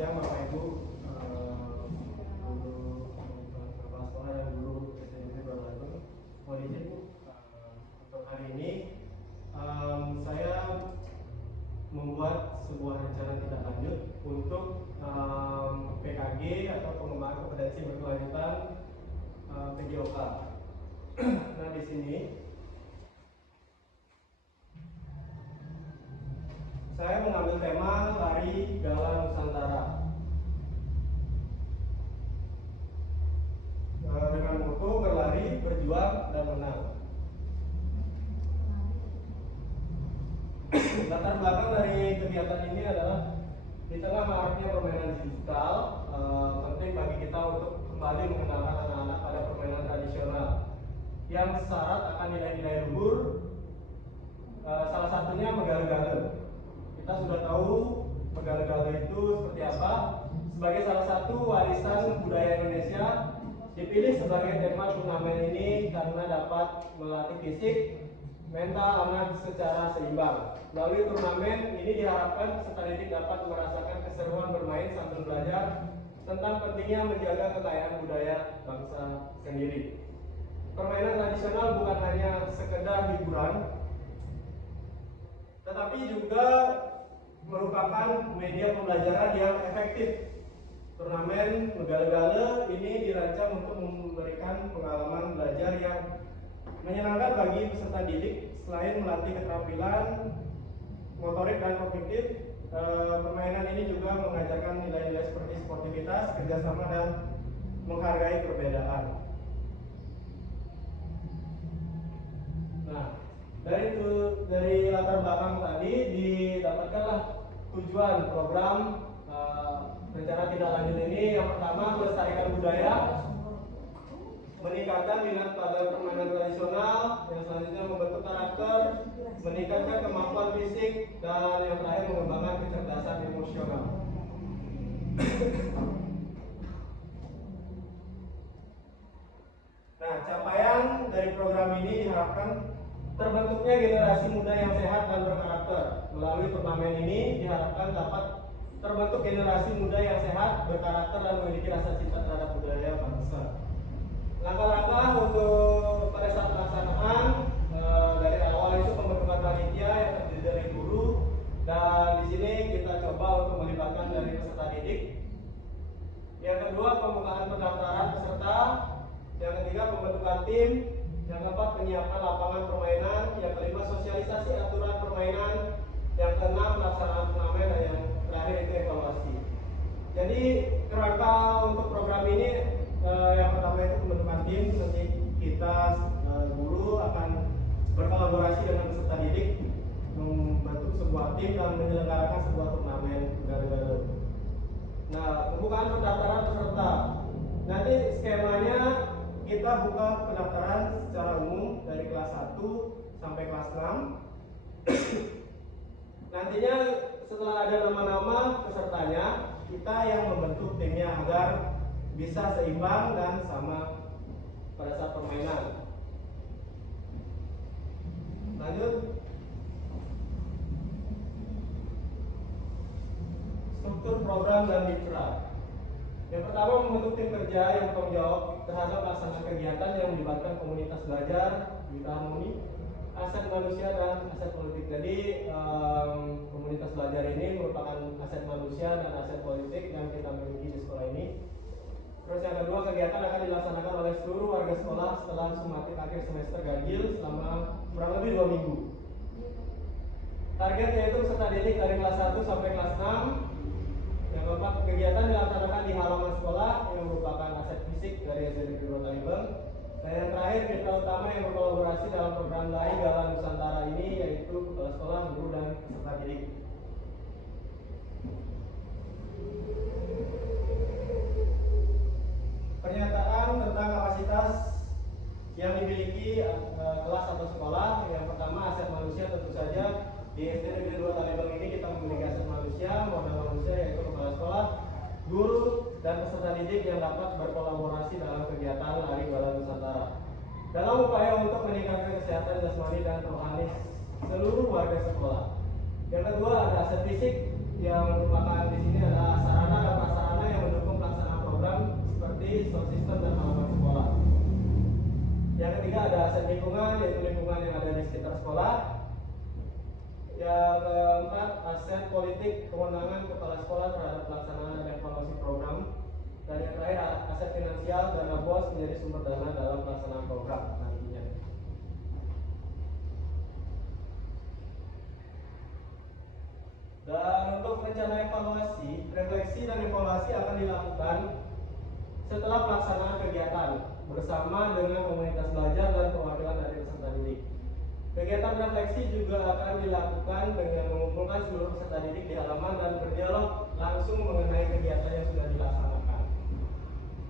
siang Bapak Ibu, guru kepala sekolah dan guru SMP Brodalibeng. Mohon izin Bu, untuk hari ini saya membuat sebuah rencana tindak lanjut untuk PKG atau pengembangan kompetensi berkelanjutan PJOK. Nah, di sini saya mengambil tema lari Gala Nusantara dengan moto berlari, berjuang, dan menang. Latar belakang dari kegiatan ini adalah di tengah maraknya permainan digital, penting bagi kita untuk kembali mengenalkan anak-anak pada permainan tradisional yang syarat akan nilai-nilai luhur, salah satunya megale-gale. Kita sudah tahu megale-gale itu seperti apa. Sebagai salah satu warisan budaya Indonesia, dipilih sebagai tema turnamen ini karena dapat melatih fisik, mental anak secara seimbang. Melalui turnamen ini diharapkan peserta didik dapat merasakan keseruan bermain sambil belajar tentang pentingnya menjaga kekayaan budaya bangsa sendiri. Permainan tradisional bukan hanya sekedar hiburan, tetapi juga merupakan media pembelajaran yang efektif. Turnamen megale-gale ini dirancang untuk memberikan pengalaman belajar yang menyenangkan bagi peserta didik. Selain melatih keterampilan motorik dan kognitif, permainan ini juga mengajarkan nilai-nilai seperti sportivitas, kerjasama, dan menghargai perbedaan. Nah, dari latar belakang tadi didapatkanlah tujuan program rencana tindak lanjut ini. Yang pertama, melestarikan budaya, meningkatkan minat pada permainan tradisional, yang selanjutnya membentuk karakter, meningkatkan kemampuan fisik, dan yang terakhir mengembangkan kecerdasan emosional. Nah, capaian dari program ini diharapkan terbentuknya generasi muda yang sehat dan berkarakter. Melalui turnamen ini diharapkan dapat terbentuk generasi muda yang sehat, berkarakter, dan memiliki rasa cinta terhadap budaya bangsa. Langkah-langkah untuk pada saat pelaksanaan, dari awal itu pembentukan panitia yang terdiri dari guru, dan di sini kita coba untuk melibatkan dari peserta didik. Yang kedua, pembukaan pendaftaran peserta. Yang ketiga, pembentukan tim. Yang keempat, penyiapan lapangan permainan. Yang kelima, sosialisasi aturan permainan. Yang keenam, pelaksanaan turnamen, dan yang terakhir itu evaluasi. Jadi kerangka untuk program ini, yang pertama itu pembentukan tim. Nanti kita guru akan berkolaborasi dengan peserta didik membentuk sebuah tim dan menyelenggarakan sebuah turnamen gale-gale. Nah, pembukaan pendaftaran peserta. Nanti skemanya kita buka pendaftaran secara umum dari kelas 1 sampai kelas 6. Nantinya setelah ada nama-nama pesertanya, kita yang membentuk timnya agar bisa seimbang dan sama pada saat permainan. Lanjut. Struktur program dan mitra. Yang pertama, membentuk tim kerja yang bertanggung jawab terhadap pelaksanaan kegiatan yang melibatkan komunitas belajar, mitra harmoni, aset manusia, dan aset politik. Jadi komunitas belajar ini merupakan aset manusia dan aset politik yang kita miliki di sekolah ini. Terus yang kedua, kegiatan akan dilaksanakan oleh seluruh warga sekolah setelah sumatik akhir semester ganjil selama kurang lebih 2 minggu. Target yaitu peserta didik dari kelas 1 sampai kelas 6. Yang keempat, kegiatan dilaksanakan di halaman sekolah yang merupakan aset fisik dari SMP Brodalibeng. Dan yang terakhir, mitra utama yang berkolaborasi dalam program Lari Gala Nusantara ini yaitu kepala sekolah, guru, dan peserta didik. Pernyataan tentang kapasitas yang dimiliki kelas atau sekolah. Yang pertama, aset manusia. Tentu saja di SD Negeri 2 Talibeng ini kita memiliki aset manusia, modal manusia yaitu kepala sekolah, guru, dan peserta didik yang dapat berkolaborasi dalam kegiatan Lari Gala Nusantara dalam upaya untuk meningkatkan kesehatan jasmani dan rohani seluruh warga sekolah. Yang kedua, ada aset fisik yang merupakan di sini adalah sarana dan ekosistem dan halaman sekolah. Yang ketiga ada aset lingkungan, yaitu lingkungan yang ada di sekitar sekolah. Yang keempat, aset politik, kewenangan kepala sekolah terhadap pelaksanaan dan evaluasi program. Dan yang terakhir, aset finansial, dana BOS menjadi sumber dana dalam pelaksanaan program nantinya. Dan untuk rencana evaluasi, refleksi dan evaluasi akan dilakukan setelah pelaksanaan kegiatan bersama dengan komunitas belajar dan perwakilan dari peserta didik. Kegiatan refleksi juga akan dilakukan dengan mengumpulkan seluruh peserta didik di halaman dan berdialog langsung mengenai kegiatan yang sudah dilaksanakan.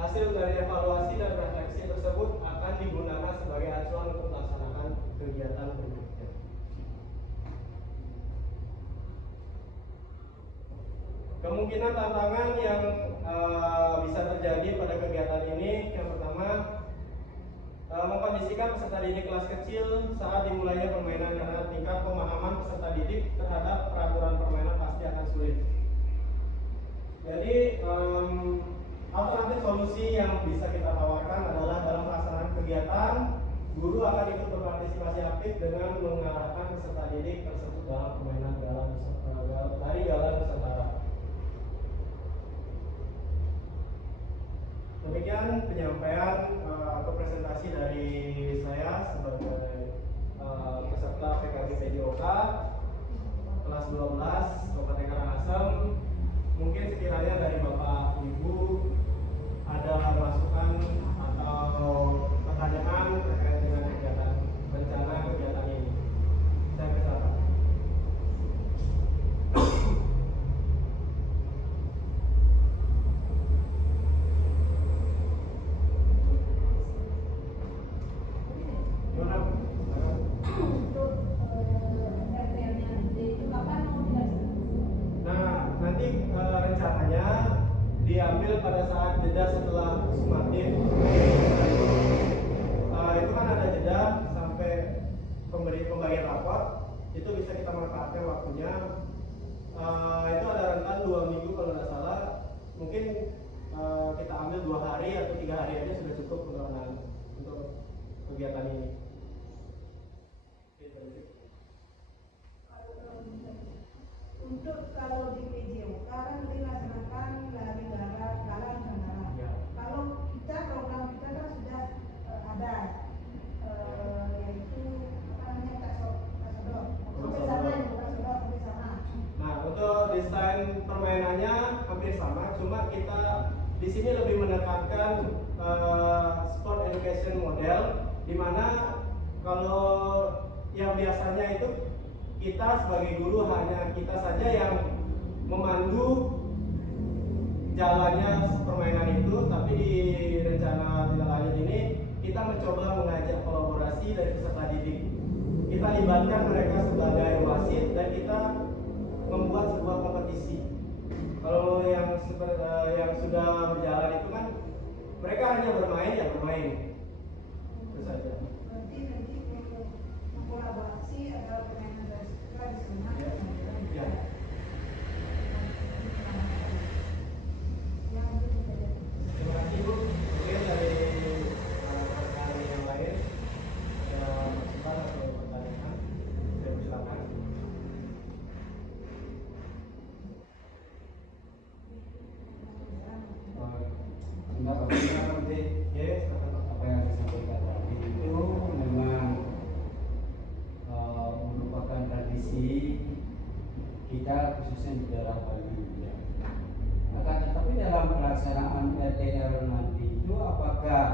Hasil dari evaluasi dan refleksi tersebut akan digunakan sebagai acuan untuk melaksanakan kegiatan berikutnya. Kemungkinan tantangan yang bisa terjadi pada kegiatan ini, yang pertama, mengkondisikan peserta didik kelas kecil saat dimulainya permainan karena tingkat pemahaman peserta didik terhadap peraturan permainan pasti akan sulit. Jadi alternatif solusi yang bisa kita tawarkan adalah dalam pelaksanaan kegiatan, guru akan ikut berpartisipasi aktif dengan mengarahkan peserta didik tersebut dalam permainan dari Gala Nusantara. Demikian penyampaian atau presentasi dari saya sebagai peserta PKG PJOK kelas 12 Kabupaten Karangasem. Mungkin sekiranya dari Bapak Ibu ada masukan atau pertanyaan terkait dengan kegiatan rencana kegiatan ini. Saya persilakan. Rencananya diambil pada saat jeda setelah sumatif. Itu kan ada jeda sampai pembagian rapor, itu bisa kita manfaatkan waktunya. Itu ada rentan 2 minggu kalau tidak salah. Mungkin kita ambil 2 hari atau 3 hari aja sudah cukup untuk kegiatan ini. Untuk kalau di PJOK kan dilaksanakan dari Gala Nusantara. Ya. Kalau program kita kan sudah ada yaitu apa namanya Tasodok. Sampai sama. Nah, untuk desain permainannya hampir sama, cuma kita di sini lebih menekankan sport education model, di mana kalau yang biasanya itu kita sebagai guru hanya kita saja yang memandu jalannya permainan itu, tapi di rencana tindak lanjut ini kita mencoba mengajak kolaborasi dari peserta didik. Kita libatkan mereka sebagai wasit dan kita membuat sebuah kompetisi. Kalau yang sudah berjalan itu kan mereka hanya bermain ya bermain, itu saja. Berarti nanti kolaborasi adalah permainan tradisional. Ya. Terima kasih Bu. Mungkin dari rekan yang lain ada masukan atau pertanyaan, saya persilakan. Apa yang disampaikan tadi itu memang merupakan tradisi kita khususnya di daerah Bali. Ya. Akan tetapi dalam pelaksanaan RTR nanti itu apakah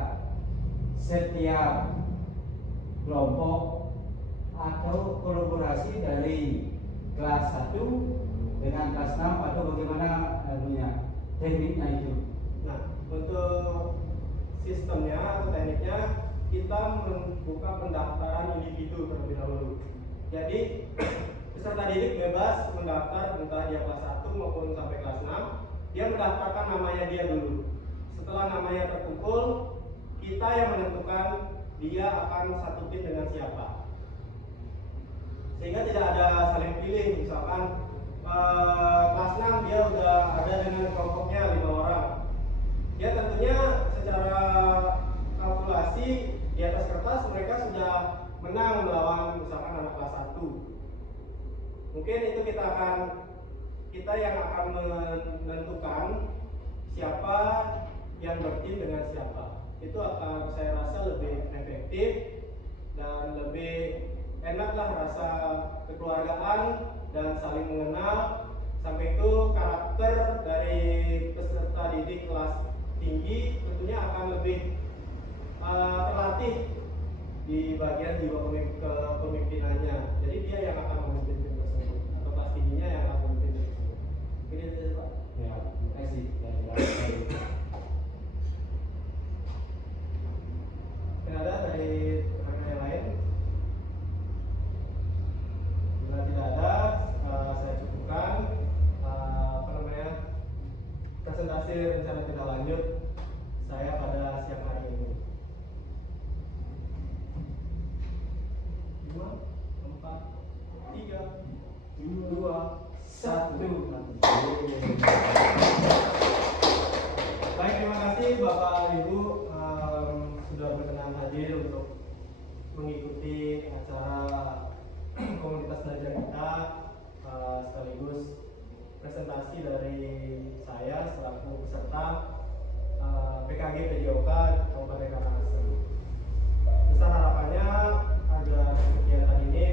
setiap kelompok atau kolaborasi dari kelas 1 dengan kelas 6 atau bagaimana tekniknya itu? Nah, untuk sistemnya atau tekniknya kita membuka pendaftaran individu terlebih dahulu. Jadi peserta didik bebas mendaftar entah dia kelas 1 maupun sampai kelas 6. Dia mendaftarkan namanya dia dulu. Setelah namanya terkumpul, kita yang menentukan dia akan satu tim dengan siapa. Sehingga tidak ada saling pilih. Misalkan kelas 6 dia udah ada dengan kelompoknya 5 orang. Dia tentunya secara di atas kertas mereka sudah menang melawan misalkan anak kelas 1. Mungkin itu kita yang akan menentukan siapa yang bertim dengan siapa. Itu akan saya rasa lebih efektif dan lebih enaklah rasa kekeluargaan dan saling mengenal. Sampai itu karakter dari peserta didik kelas tinggi tentunya akan lebih terlatih di bagian jiwa kepemimpinannya. Jadi dia yang akan memimpin tim tersebut atau kelas tingginya yang akan memimpin tim tersebut. Ini saja Pak. Ya, terima kasih. Ya, jelas. Ada dari rekan yang lain? Bila tidak ada, saya cukupkan presentasi rencana tindak lanjut saya pada siang hari ini. 5, 4, 3, 2, 1. Baik, terima kasih Bapak Ibu sudah berkenan hadir untuk mengikuti acara komunitas belajar kita, sekaligus presentasi dari saya selaku peserta PKG PJOK Kabupaten Karangasem. Besar harapannya agar kegiatan ini